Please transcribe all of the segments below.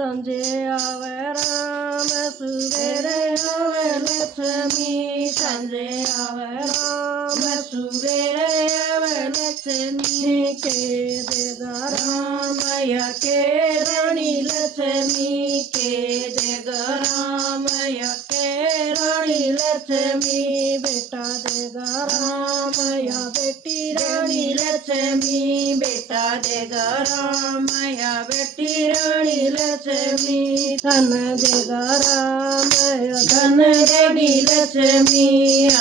संजे आवे राम सुबेरे आवे लक्ष्मी संजे आवे राम सुबेरे आवे लक्ष्मी के देगा रामया के रानी लक्ष्मी के देगा रामया के रानी लक्ष्मी बेटा देगा रामया बेटी रानी लक्ष्मी बेटा देगा रामया बेटी रानी लक्ष्मी धन देगा रामया धन देगी लक्ष्मी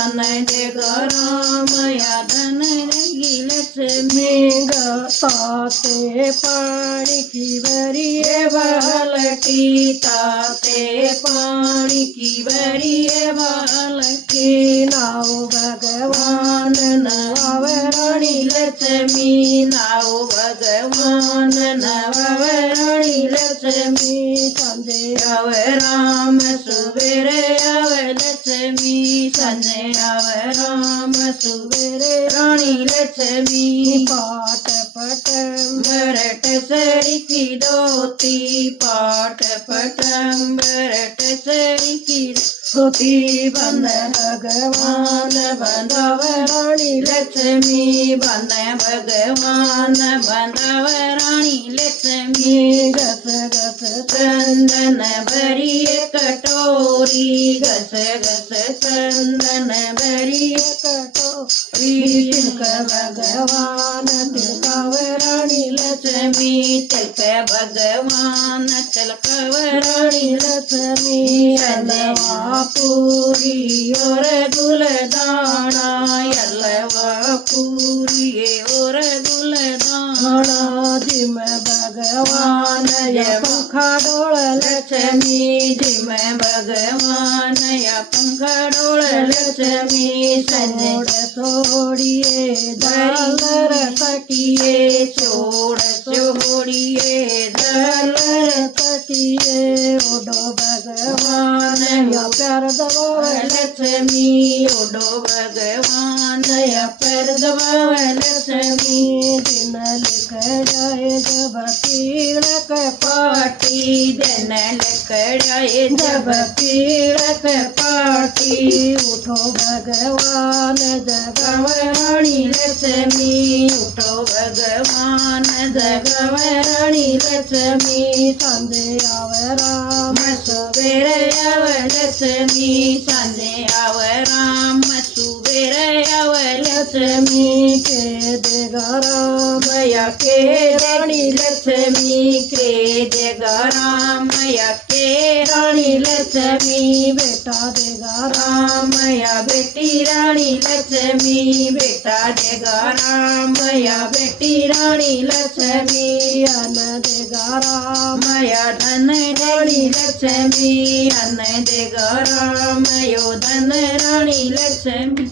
अन देगा रामया धन देगी लक्ष्मी ताते पानी की बरिए बालकी ताते पानी की बरिए बालकी नाव भगवान नवावे रानी लक्ष्मी नाव भगवान नवावे रानी लक्ष्मी संजे आवे राम सुबेरे आवे लक्ष्मी संजे आवे राम सुबेरे रानी लक्ष्मी पाट पटंबरट सरी की धोती पाट पटंबरट सरी की धोती बंद भगवान बंधव रानी लक्ष्मी बंद भगवान बंधव रानी लक्ष्मी घस घस चंदन भरी कटोरी घस घस चंदन भरी कटोरी तिलक भगवान तिलकव रानी लक्ष्मी तिलक भगवान तिलकव रानी लक्ष्मी अलवा पूरी और गुलदाना अलवा पूरी और गुलदाना जिम भगवान या पंखा डोल लक्ष्मी जिम भगवान या पंखा डोल लक्ष्मी छोड़ छोड़िए दलर तकिए छोड़ छोड़िए दलर तकिए ओडो भगवान या प्यार दबाव लक्ष्मी ओडो भगवान या प्यार दबाव लक्ष्मी दिन लिख जाए जब पीड़क पाटी दिन लिख जाए जब पीड़क पाटी उठो भगवान जगव रानी लक्ष्मी उठो भगवान जगव रानी लक्ष्मी संजे आवे राम सुबेरे आवे लक्ष्मी संजे आवे राम सुबेरे आवे लक्ष्मी के देगा रामया के रानी लक्ष्मी के देगा रामया के रानी लक्ष्मी बेटा देगा रामया बेटी रानी लक्ष्मी बेटा देगा रामया बेटी रानी लक्ष्मी अन देगा रामया धन रानी लक्ष्मी अन देगा रामयो धन रानी लक्ष्मी।